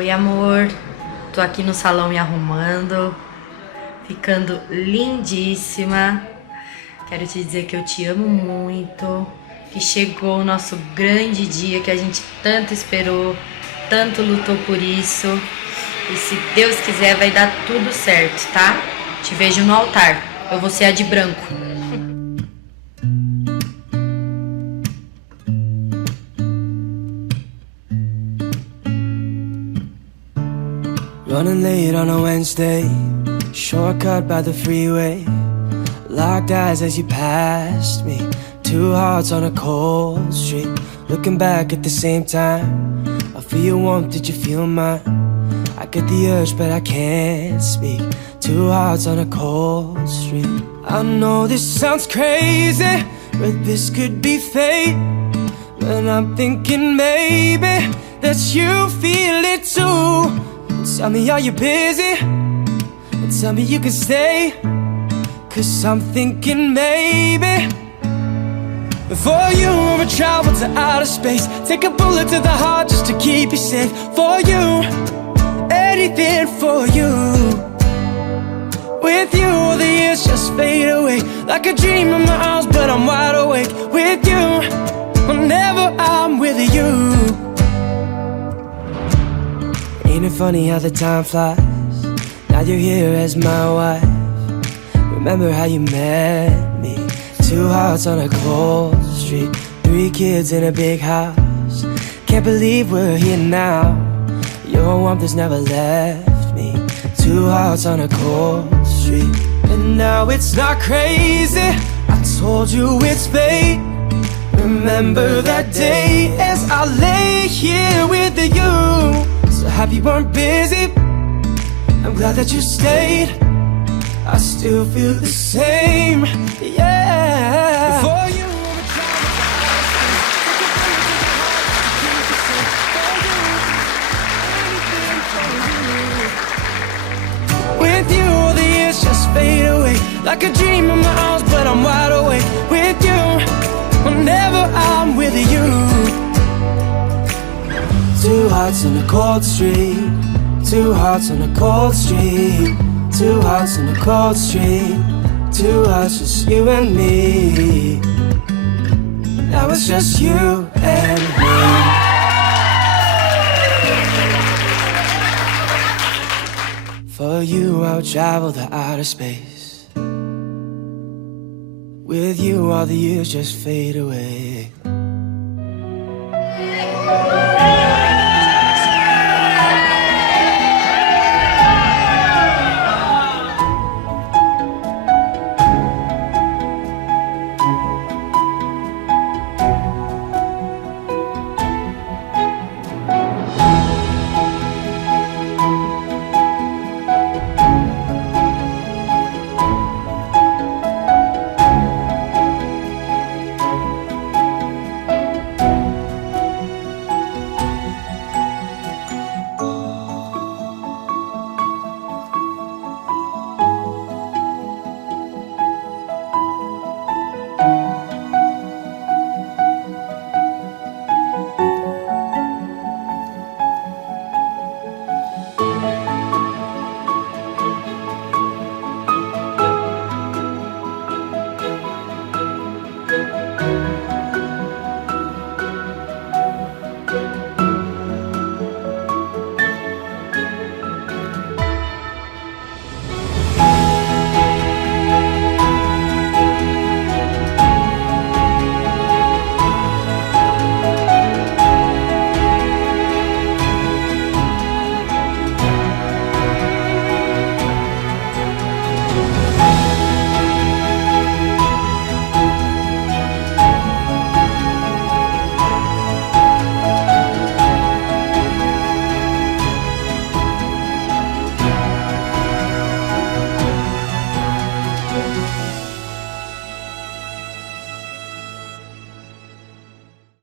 Oi, amor. Tô aqui no salão me arrumando, ficando lindíssima. Quero te dizer que eu te amo muito, que chegou o nosso grande dia que a gente tanto esperou, tanto lutou por isso. E se Deus quiser vai dar tudo certo, tá? Te vejo no altar. Eu vou ser a de branco. Running late on a Wednesday, shortcut by the freeway. Locked eyes as you passed me, two hearts on a cold street. Looking back at the same time, I feel your warmth, did you feel mine? I get the urge but I can't speak, two hearts on a cold street. I know this sounds crazy, but this could be fate. When I'm thinking maybe that you feel it too. Tell me, are you busy? Tell me you can stay, 'cause I'm thinking maybe for you I'ma travel to outer space, take a bullet to the heart just to keep you safe. For you, anything for you. With you all the years just fade away, like a dream in my arms but I'm wide awake. With you, whenever I'm with you. Ain't it funny how the time flies? Now you're here as my wife. Remember how you met me? Two hearts on a cold street, three kids in a big house. Can't believe we're here now. Your warmth has never left me. Two hearts on a cold street. And now it's not crazy, I told you it's fate. Remember that day as I lay here with you. So happy you weren't busy, I'm glad that you stayed. I still feel the same, yeah. For you, with you, all the years just fade away, like a dream in my arms, but I'm wide awake. With you, whenever I'm with you. Two hearts on a cold street, two hearts on a cold street, two hearts on a cold street, two hearts, just you and me. Now it's just you and me. For you I'll travel to outer space. With you all the years just fade away.